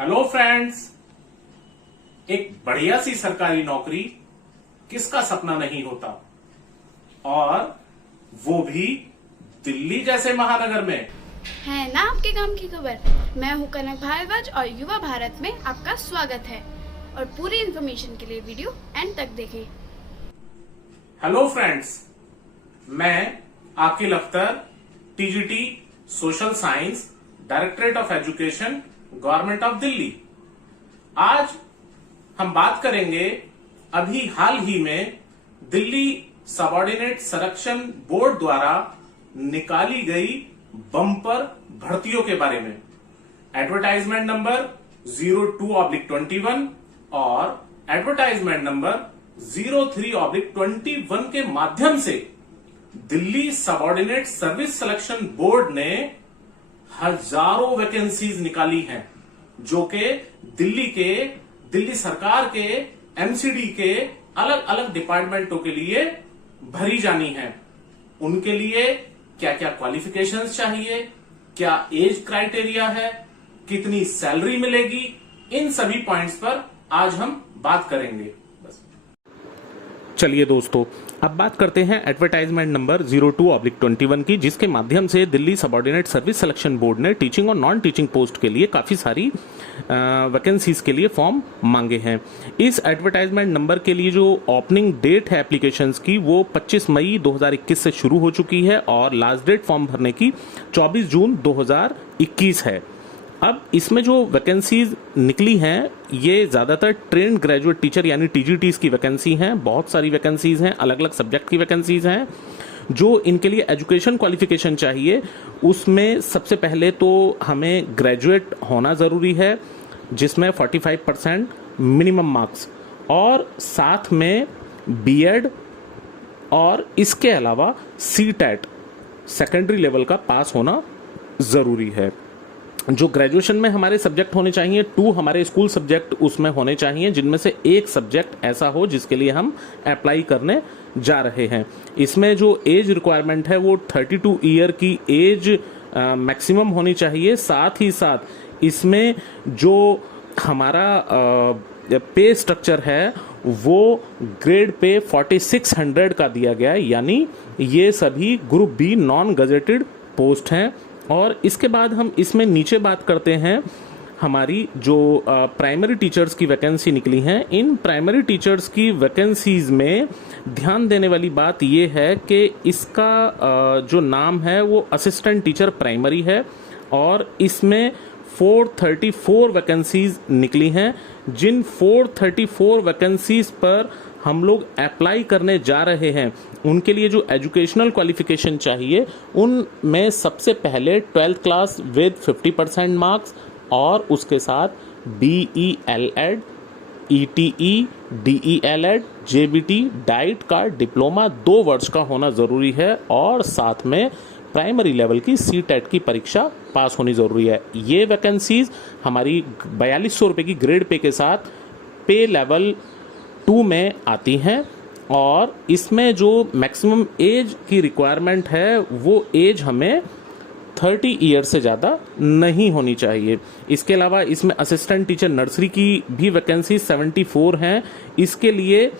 Hello friends. एक बढ़िया सी सरकारी नौकरी किसका सपना नहीं होता, और वो भी दिल्ली जैसे महानगर में। है ना आपके काम की खबर। मैं हूं कनक भारद्वाज और युवा भारत में आपका स्वागत है। और पूरी इन्फॉर्मेशन के लिए वीडियो एंड तक देखें। हेलो फ्रेंड्स, मैं Aqil Akhtar, TGT social science, directorate of education, government of Delhi. आज हम बात करेंगे अभी हाल ही में दिल्ली सबऑर्डिनेट सिलेक्शन बोर्ड द्वारा निकाली गई बम्पर भर्तियों के बारे में। एडवर्टाइजमेंट नंबर 02/21 और एडवर्टाइजमेंट नंबर 03/21 के माध्यम से Delhi subordinate service selection board ने हजारों वैकेंसीज निकाली हैं, जो कि दिल्ली सरकार के एमसीडी के अलग अलग डिपार्टमेंटों के लिए भरी जानी है। उनके लिए क्या क्या क्वालिफिकेशंस चाहिए, क्या एज क्राइटेरिया है, कितनी सैलरी मिलेगी, इन सभी पॉइंट्स पर आज हम बात करेंगे। चलिए दोस्तों, अब बात करते हैं एडवर्टाइजमेंट नंबर 02/21 की, जिसके माध्यम से Delhi subordinate service selection board ने टीचिंग और नॉन टीचिंग पोस्ट के लिए काफ़ी सारी वैकेंसीज के लिए फॉर्म मांगे हैं। इस एडवर्टाइजमेंट नंबर के लिए जो ओपनिंग डेट है एप्लीकेशंस की, वो 25 मई 2021 से शुरू हो चुकी है और लास्ट डेट फॉर्म भरने की 24 जून 2021 है। अब इसमें जो वैकेंसीज निकली हैं, ये ज़्यादातर ट्रेंड ग्रेजुएट टीचर यानी टीजीटीज की वैकेंसी हैं। बहुत सारी वैकेंसीज हैं, अलग अलग सब्जेक्ट की वैकेंसीज हैं। जो इनके लिए एजुकेशन क्वालिफिकेशन चाहिए, उसमें सबसे पहले तो हमें ग्रेजुएट होना ज़रूरी है, जिसमें 45% मिनिमम मार्क्स, और साथ में बीएड, और इसके अलावा सीटेट सेकेंडरी लेवल का पास होना ज़रूरी है। जो ग्रेजुएशन में हमारे सब्जेक्ट होने चाहिए, 2 हमारे स्कूल सब्जेक्ट उसमें होने चाहिए, जिनमें से एक सब्जेक्ट ऐसा हो जिसके लिए हम अप्लाई करने जा रहे हैं। इसमें जो एज रिक्वायरमेंट है वो 32 ईयर की एज मैक्सिमम होनी चाहिए। साथ ही साथ इसमें जो हमारा पे स्ट्रक्चर है वो ग्रेड पे 4600 का दिया गया है, यानी ये सभी group B non gazetted post हैं। और इसके बाद हम इसमें नीचे बात करते हैं हमारी जो प्राइमरी टीचर्स की वैकेंसी निकली हैं। इन प्राइमरी टीचर्स की वैकेंसीज में ध्यान देने वाली बात यह है कि इसका जो नाम है वो असिस्टेंट टीचर प्राइमरी है, और इसमें 434 वैकेंसीज निकली हैं। जिन 434 वैकेंसीज पर हम लोग अप्लाई करने जा रहे हैं, उनके लिए जो एजुकेशनल क्वालिफिकेशन चाहिए, उनमें सबसे पहले 12th क्लास विद 50% मार्क्स, और उसके साथ BELED, ETE, DELED, JBT, diet का डिप्लोमा 2 वर्ष का होना ज़रूरी है, और साथ में प्राइमरी लेवल की सीटेट की परीक्षा पास होनी ज़रूरी है। ये वैकेंसीज हमारी 4200 रुपये की ग्रेड पे के साथ पे लेवल 2 में आती हैं, और इसमें जो मैक्सिमम एज की रिक्वायरमेंट है वो एज हमें 30 ईयर से ज़्यादा नहीं होनी चाहिए। इसके अलावा इसमें असिस्टेंट टीचर नर्सरी की भी वैकेंसी 74 हैं। इसके लिए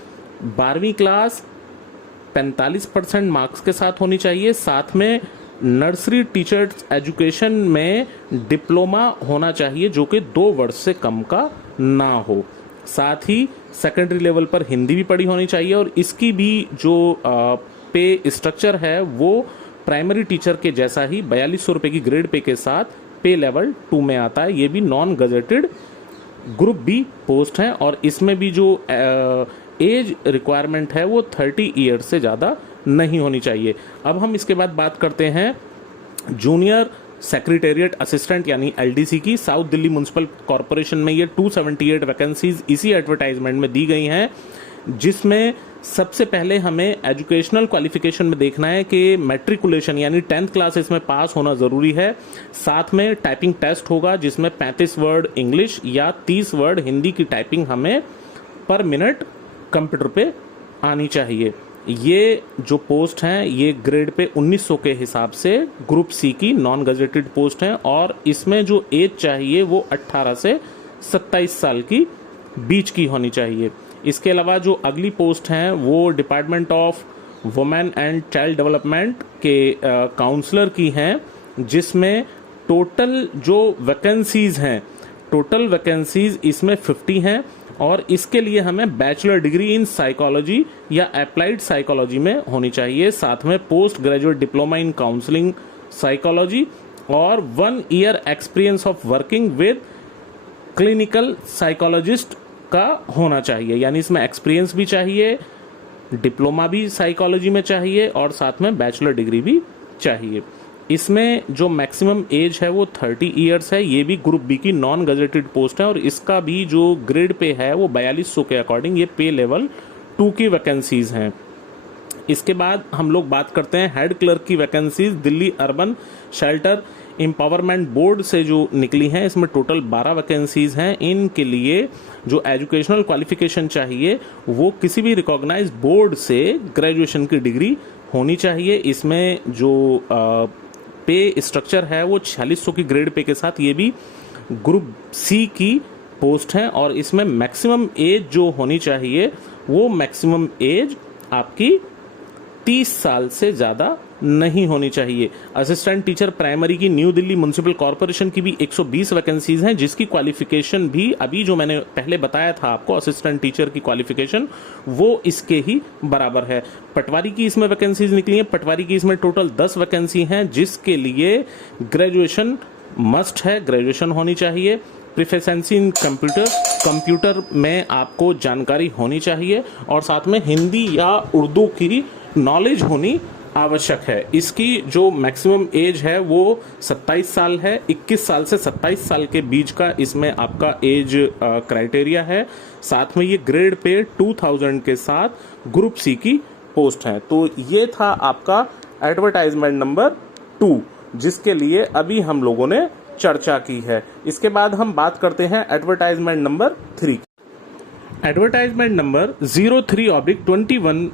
12वीं क्लास 45% मार्क्स के साथ होनी चाहिए। साथ में नर्सरी टीचर्स एजुकेशन में डिप्लोमा होना चाहिए, जो कि 2 वर्ष से कम का ना हो। साथ ही सेकेंडरी लेवल पर हिंदी भी पढ़ी होनी चाहिए, और इसकी भी जो पे स्ट्रक्चर है वो प्राइमरी टीचर के जैसा ही 4200 रुपये की ग्रेड पे के साथ पे लेवल 2 में आता है। ये भी non gazetted group B post है, और इसमें भी जो एज रिक्वायरमेंट है वो 30 ईयर से ज़्यादा नहीं होनी चाहिए। अब हम इसके बाद बात करते हैं जूनियर सेक्रेटेरिएट असिस्टेंट यानी एलडीसी की। साउथ दिल्ली म्युनिसिपल कॉरपोरेशन में ये 278 वैकेंसीज इसी एडवर्टाइजमेंट में दी गई हैं, जिसमें सबसे पहले हमें एजुकेशनल क्वालिफिकेशन में देखना है कि मैट्रिकुलेशन यानी 10th क्लास इसमें पास होना ज़रूरी है। साथ में टाइपिंग टेस्ट होगा, जिसमें 35 वर्ड इंग्लिश या 30 वर्ड हिंदी की टाइपिंग हमें पर मिनट कंप्यूटर पे आनी चाहिए। ये जो पोस्ट हैं ये ग्रेड पे 1900 के हिसाब से ग्रुप सी की नॉन गजेटेड पोस्ट हैं, और इसमें जो एज चाहिए वो 18 से 27 साल की बीच की होनी चाहिए। इसके अलावा जो अगली पोस्ट हैं वो department of women and child development के काउंसलर की हैं, जिसमें टोटल जो वैकेंसीज हैं, टोटल वैकेंसीज इसमें 50 हैं और इसके लिए हमें बैचलर डिग्री इन साइकोलॉजी या अप्लाइड साइकोलॉजी में होनी चाहिए। साथ में post graduate diploma in counselling psychology और 1 year experience of working with clinical psychologist का होना चाहिए। यानी इसमें एक्सपीरियंस भी चाहिए, डिप्लोमा भी साइकोलॉजी में चाहिए और साथ में बैचलर डिग्री भी चाहिए। इसमें जो मैक्सिमम एज है वो 30 इयर्स है। ये भी ग्रुप बी की नॉन गजेटेड पोस्ट है और इसका भी जो ग्रेड पे है वो 4200 के अकॉर्डिंग ये पे लेवल 2 की वैकेंसीज हैं। इसके बाद हम लोग बात करते हैं हेड क्लर्क की vacancies Delhi urban shelter empowerment board से जो निकली हैं। इसमें टोटल 12 वैकेंसीज हैं। इनके लिए जो एजुकेशनल क्वालिफिकेशन चाहिए वो किसी भी रिकॉग्नाइज्ड बोर्ड से ग्रेजुएशन की डिग्री होनी चाहिए। इसमें जो पे स्ट्रक्चर है वो 4600 की ग्रेड पे के साथ ये भी ग्रुप सी की पोस्ट है और इसमें मैक्सिमम एज जो होनी चाहिए वो मैक्सिमम एज आपकी 30 साल से ज़्यादा नहीं होनी चाहिए। असिस्टेंट टीचर प्राइमरी की न्यू दिल्ली म्युनिसिपल कॉर्पोरेशन की भी 120 वैकेंसीज हैं, जिसकी क्वालिफिकेशन भी अभी जो मैंने पहले बताया था आपको असिस्टेंट टीचर की क्वालिफिकेशन वो इसके ही बराबर है। पटवारी की इसमें वैकेंसीज निकली हैं। पटवारी की इसमें टोटल 10 वैकेंसी हैं, जिसके लिए ग्रेजुएशन मस्ट है, ग्रेजुएशन होनी चाहिए। प्रोफिशिएंसी इन कंप्यूटर में आपको जानकारी होनी चाहिए और साथ में हिंदी या उर्दू की नॉलेज होनी आवश्यक है। इसकी जो मैक्सिमम एज है वो 27 साल है। 21 साल से 27 साल के बीच का इसमें आपका एज क्राइटेरिया है। साथ में ये ग्रेड पे 2000 के साथ ग्रुप सी की पोस्ट है। तो ये था आपका एडवर्टाइजमेंट नंबर 2, जिसके लिए अभी हम लोगों ने चर्चा की है। इसके बाद हम बात करते हैं एडवर्टाइजमेंट नंबर 3। एडवर्टाइजमेंट नंबर 03/21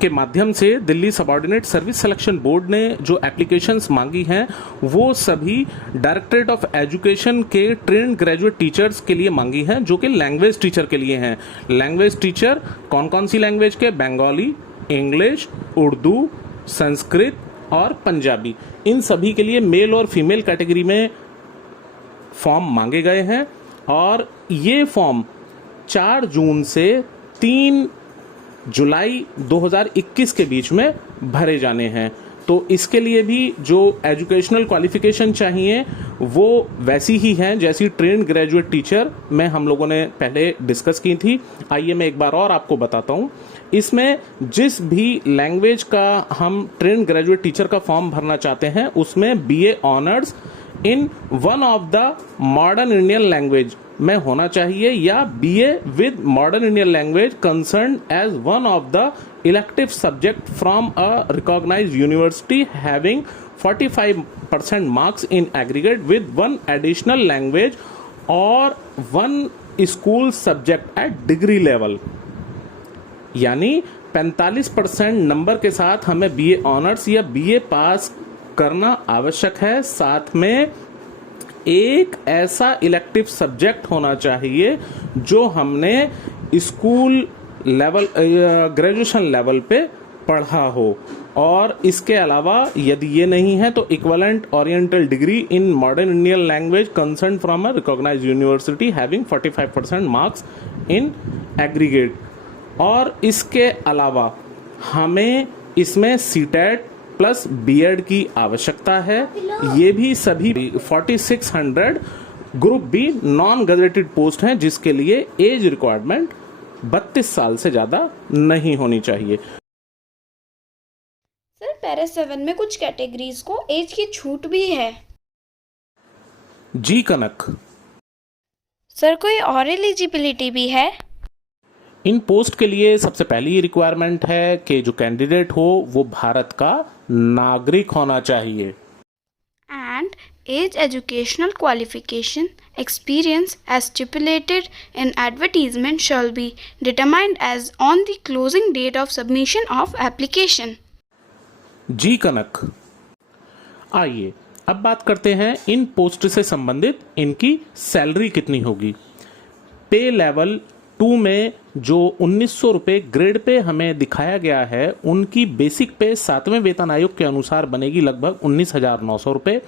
के माध्यम से Delhi subordinate service selection board ने जो एप्लीकेशंस मांगी हैं वो सभी डायरेक्टरेट ऑफ एजुकेशन के ट्रेंड ग्रेजुएट टीचर्स के लिए मांगी हैं, जो कि लैंग्वेज टीचर के लिए हैं। लैंग्वेज टीचर कौन कौन सी लैंग्वेज के? बंगाली, इंग्लिश, उर्दू, संस्कृत और पंजाबी। इन सभी के लिए मेल और फीमेल कैटेगरी में फॉर्म मांगे गए हैं और ये फॉर्म 4 जून से 3 जुलाई 2021 के बीच में भरे जाने हैं। तो इसके लिए भी जो एजुकेशनल क्वालिफिकेशन चाहिए वो वैसी ही हैं जैसी ट्रेंड ग्रेजुएट टीचर में हम लोगों ने पहले डिस्कस की थी। आइए मैं एक बार और आपको बताता हूँ। इसमें जिस भी लैंग्वेज का हम ट्रेंड ग्रेजुएट टीचर का फॉर्म भरना चाहते हैं उसमें BA honours in one of the modern Indian language में होना चाहिए या BA with modern Indian language concerned as one of the elective subject from a recognised university having 45% marks in aggregate with 1 additional language और 1 school subject at degree level. यानी 45% number के साथ हमें BA honours या BA pass करना आवश्यक है। साथ में एक ऐसा इलेक्टिव सब्जेक्ट होना चाहिए जो हमने स्कूल लेवल ग्रेजुएशन लेवल पे पढ़ा हो और इसके अलावा यदि ये नहीं है तो equivalent oriental degree in modern Indian language concerned from a recognised university having 45% marks in aggregate. और इसके अलावा हमें इसमें सीटेट प्लस बीएड की आवश्यकता है। ये भी सभी 4600 group B non gazetted post हैं, जिसके लिए एज रिक्वायरमेंट 32 साल से ज्यादा नहीं होनी चाहिए। सर पैरा 7 में कुछ कैटेगरीज को एज की छूट भी है। जी कनक। सर कोई और एलिजिबिलिटी भी है? इन पोस्ट के लिए सबसे पहली रिक्वायरमेंट है कि जो कैंडिडेट हो वो भारत का नागरिक होना चाहिए। And as educational qualification experience as stipulated in advertisement shall be determined as on the closing date of submission of application. जी कनक। आइए अब बात करते हैं इन पोस्ट से संबंधित इनकी सैलरी कितनी होगी। पे लेवल 2 में जो 1900 रुपये ग्रेड पे हमें दिखाया गया है, उनकी बेसिक पे 7वें वेतन आयोग के अनुसार बनेगी लगभग 19,900 रुपये,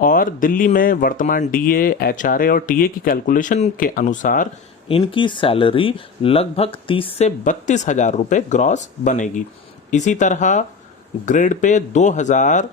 और दिल्ली में वर्तमान डीए, एचआरए और टीए की कैलकुलेशन के अनुसार इनकी सैलरी लगभग 30 से 32,000 रुपये ग्रॉस बनेगी। इसी तरह ग्रेड पे 2000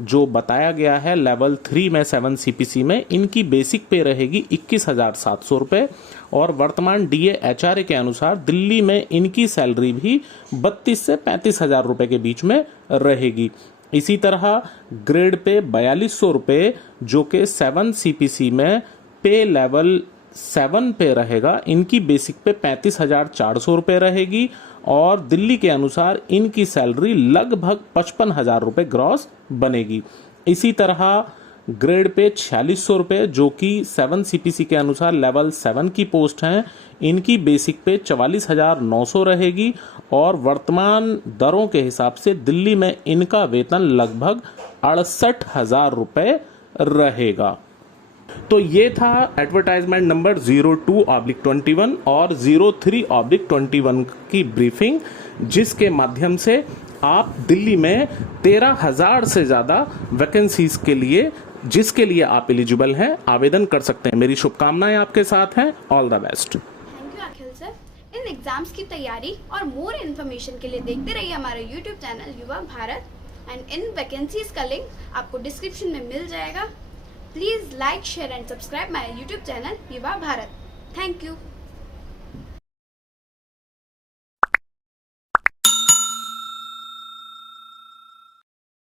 जो बताया गया है लेवल 3 में 7 सीपीसी में, इनकी बेसिक पे रहेगी 21,700 रुपये, और वर्तमान डीए एचआरए के अनुसार दिल्ली में इनकी सैलरी भी 32 से 35,000 रुपये के बीच में रहेगी। इसी तरह ग्रेड पे 4200 रुपये जो कि 7 सीपीसी में पे लेवल 7 पे रहेगा, इनकी बेसिक पे 35,400 रुपये रहेगी, और दिल्ली के अनुसार इनकी सैलरी लगभग 55,000 रुपये ग्रॉस बनेगी। इसी तरह ग्रेड पे 4600 रुपये जो कि 7 सीपीसी के अनुसार लेवल 7 की पोस्ट हैं, इनकी बेसिक पे 44,900 रहेगी, और वर्तमान दरों के हिसाब से दिल्ली में इनका वेतन लगभग 68,000 रुपये रहेगा। तो ये था एडवर्टाइजमेंट नंबर 02/21 और 03/21 की ब्रीफिंग, जिसके माध्यम से आप दिल्ली में 13,000 से ज़्यादा वैकेंसीज के लिए, जिसके लिए आप एलिजिबल हैं, आवेदन कर सकते हैं। मेरी शुभकामनाएं आपके साथ हैं। All the best. Thank you Akhil sir. In exams की तैयारी और मोर इन्फॉर्मेशन के लिए देखते रहिए हमारा यूट्यूब चैनल युवा भारत, एंड इन वैकेंसीज का लिंक आपको डिस्क्रिप्शन में मिल जाएगा। Please like, share and subscribe my YouTube channel Yuva Bharat. Thank you.